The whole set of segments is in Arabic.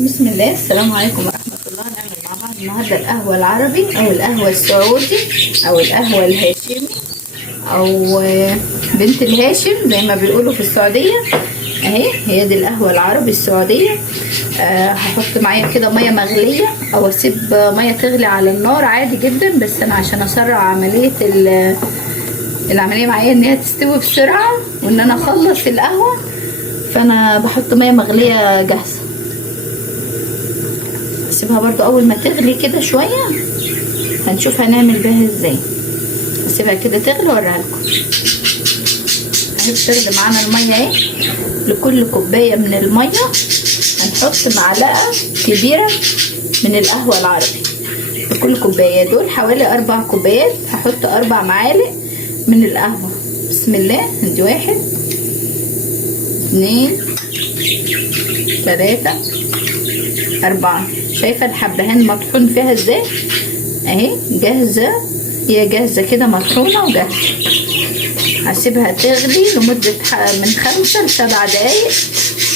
بسم الله. السلام عليكم ورحمة الله. نعمل مع بعض النهاردة القهوة العربي أو القهوة السعودي أو القهوة الهاشمي أو بنت الهاشم زي ما بيقولوا في السعودية. اهي هي دي القهوة العربي السعودية. هحط معايا كده مية مغلية أو أسيب مية تغلي على النار عادي جدا، بس أنا عشان أسرع عملية العملية معايا إن هي تستوي بسرعة وإن أنا أخلص القهوة، فأنا بحط مية مغلية جاهزة. اسيبها برضو اول ما تغلي كده شويه، هنشوف هنعمل بيها ازاي. اسيبها كده تغلي واوريها لكم. اهي بتغلي معانا الميه اهي. لكل كوبايه من الميه هنحط معلقه كبيره من القهوه العربي. لكل كوبايه دول حوالي 4 كوبايات، هحط 4 معالق من القهوه. بسم الله. ندي 1 2 3 4. شايفه الحبهان مطحون فيها ازاي؟ اهي جاهزه، هي جاهزه كده مطحونه وجاهزه. هسيبها تغلي لمده من 5 ل7 دقايق،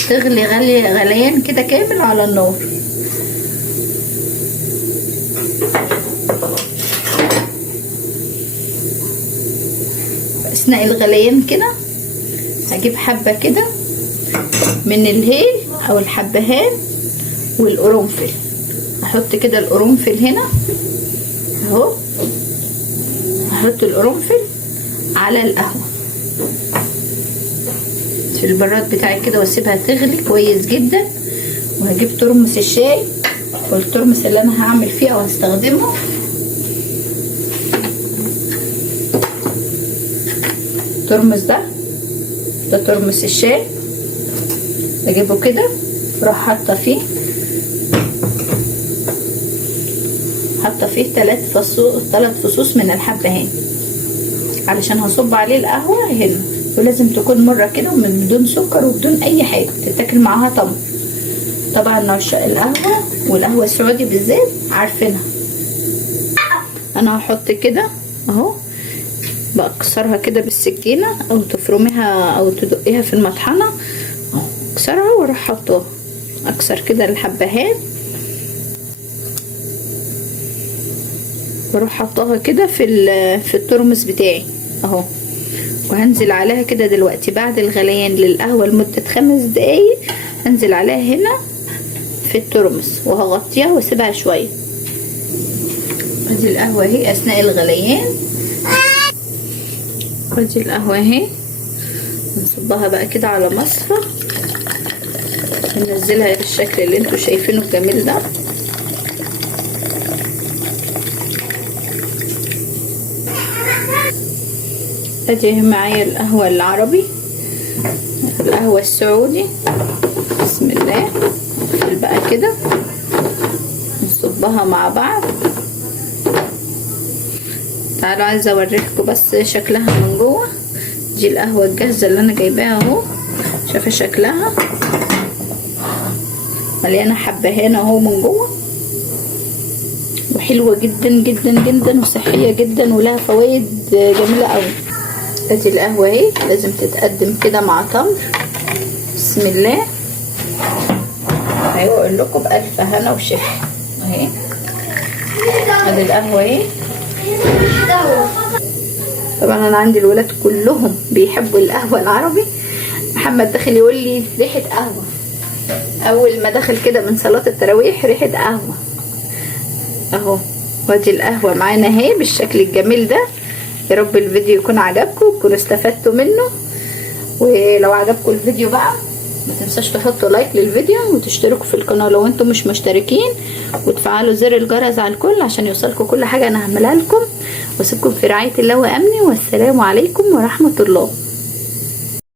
تغلي غليان كده كامل على النار. اثناء الغليان كده هجيب حبه كده من الهيل او الحبهان والقرنفل. احط كده القرنفل هنا اهو، احط القرنفل على القهوه في البراد بتاعي كده واسيبها تغلي كويس جدا. وهجيب ترمس الشاي والترمس اللي انا هعمل فيه او هستخدمه. الترمس ده ترمس الشاي، اجيبه كده اروح حاطه فيه 3 فصوص من الحبهان علشان هصب عليه القهوه هنا. ولازم تكون مره كده ومن بدون سكر وبدون اي حاجه، تتاكل معاها تمر. طبعا عشاق القهوه والقهوه السعودي بالذات عارفينها. انا هحط كده اهو، بكسرها كده بالسكينه او تفرميها او تدقيها في المطحنه اهو، اكسرها واروح حاطاها. اكسر كده الحبهان واروح حطاها كده في الترمس بتاعي اهو. وهنزل عليها كده دلوقتي بعد الغليان للقهوه لمده 5 دقايق. هنزل عليها هنا في الترمس وهغطيها واسيبها شويه. ادي القهوه اهي اثناء الغليان. ادي القهوه اهي، نصبها بقى كده على مصفى، ننزلها بالشكل اللي انتوا شايفينه الجميل ده. ادي معايا القهوة العربي، القهوة السعودي. بسم الله. نقفل بقى كده نصبها مع بعض. تعالوا عايزة اوريكم بس شكلها من جوه. دي القهوة الجاهزة اللي انا جايباها اهو، شايفة شكلها مليانة حبهان اهو من جوه، وحلوة جدا جدا جدا وصحية جدا ولها فوائد جميلة قوي. ادي القهوة اهي، لازم تتقدم كده مع تمر. بسم الله. اهي اقول لكم بألف هنا وشفا اهي. ادي القهوة اهي. طبعا انا عندي الولاد كلهم بيحبوا القهوة العربي. محمد داخل يقول لي ريحة قهوة، اول ما دخل كده من صلاة التراويح ريحة قهوة اهو. وادي القهوة معانا اهي بالشكل الجميل ده. يا رب الفيديو يكون عجبكم وتكونوا استفدتوا منه. ولو عجبكم الفيديو بقى ما تنساش تحطوا لايك للفيديو وتشتركوا في القناه لو انتم مش مشتركين، وتفعلوا زر الجرس على الكل عشان يوصلكم كل حاجه انا هعملها لكم. واسيبكم في رعايه الله وامنه، والسلام عليكم ورحمه الله.